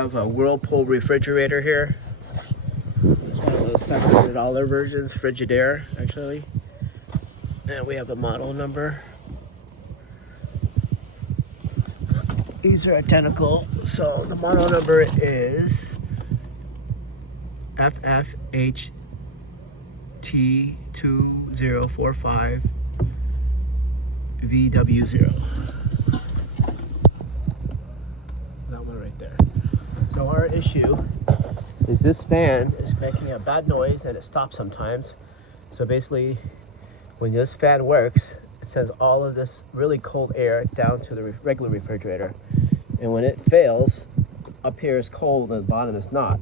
I have a Whirlpool refrigerator here. It's one of those $700 versions, Frigidaire, actually. And we have the model number. These are identical. So the model number is FFHT2045 VW0. That one right there. So our issue is this fan is making a bad noise and it stops sometimes. So basically, when this fan works, it sends all of this really cold air down to the regular refrigerator. And when it fails, up here is cold and the bottom is not.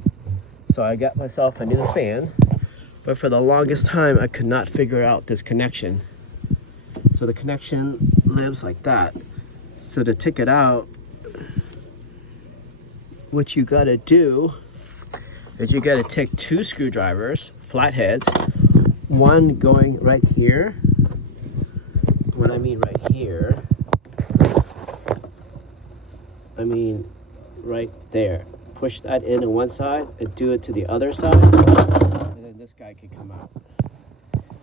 So I got myself a new fan, but for the longest time I could not figure out this connection. So the connection lives like that. So to take it out, what you gotta do is you gotta take 2 screwdrivers, flatheads, one going right here. When I mean right here, I mean right there. Push that in on one side and do it to the other side, and then this guy can come out.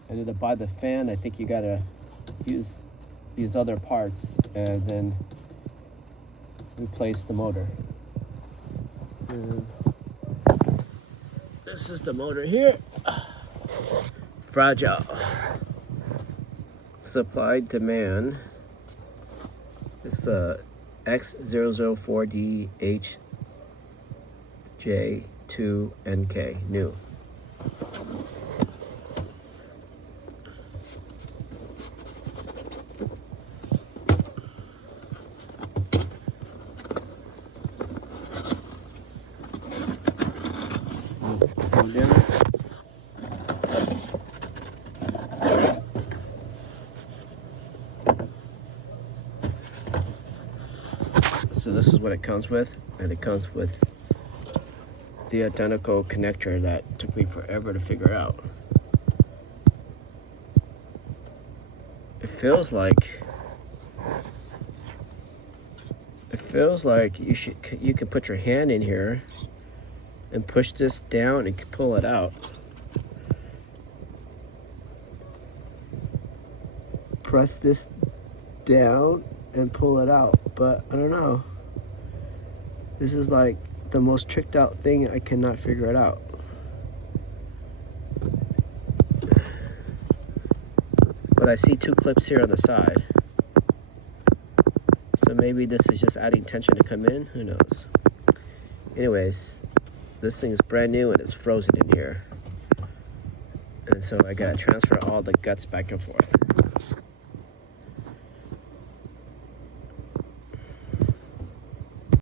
And then to buy the fan, I think you gotta use these other parts and then replace the motor. And this is the motor here. Fragile. Supply demand. It's the X004DHJ2NK new. So this is what it comes with, and it comes with the identical connector that took me forever to figure out. It feels like you could put your hand in here and push this down and pull it out. Press this down and pull it out, but I don't know. This is like the most tricked out thing. I cannot figure it out. But I see 2 clips here on the side. So maybe this is just adding tension to come in, who knows. Anyways, this thing is brand new and it's frozen in here. And so I gotta transfer all the guts back and forth.